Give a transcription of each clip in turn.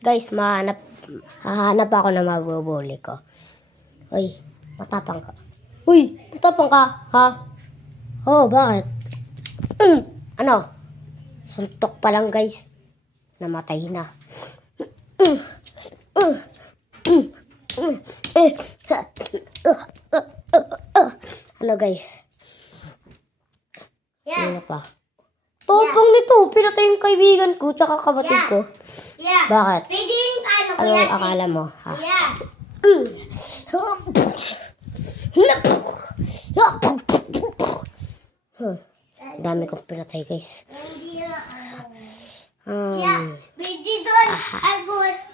Guys, hahanap ako na mabubuli ko. Uy, matapang ka. Uy, matapang ka, ha? Oh, bakit? Ano? Suntok pa lang, guys. Namatay na. Ano, guys? Sino pa? Topong nito. Pinatay yung kaibigan ko tsaka kapatid ko. Bakit? Pwede yung ano ko Anong yan. akala mo, ha? Dami kong pinatay, guys. Hindi na ano. Pwede doon.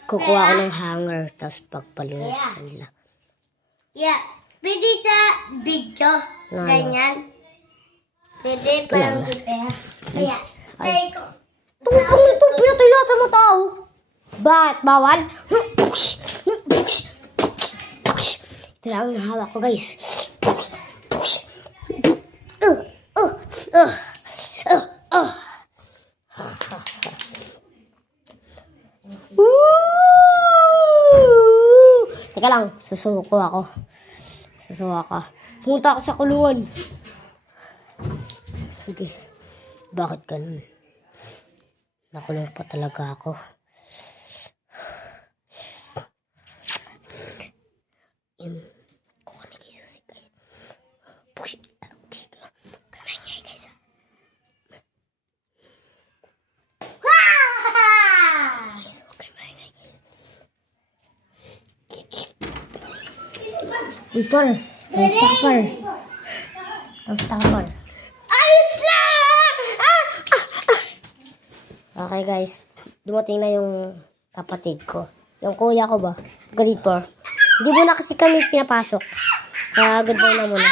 Kukuha ko ng hanger tapos pagpaluin sa nila. Pwede sa video. Ano? Ganyan. Pwede parang prepare. Ay. Tupong ito, pinatay lahat ng mga tao. Bakit? Bawal? Ito lang ang hawak ko, guys. Teka lang, susuko ako. Pumunta ako sa kulungan. Sige. Bakit ganun? Nakulong pa talaga ako. Kuha na kay Susi, guys. Push. Kamay niya, guys. Guys, okay, maingay, guys. Uy, Paul. Kamusta ka, Paul? Kamusta ka, Paul? Ayos lang! Okay, guys. Dumating na yung kapatid ko. Yung kuya ko ba? Grade 4. Hindi mo na kasi kami pinapasok. Kaya goodbye na muna.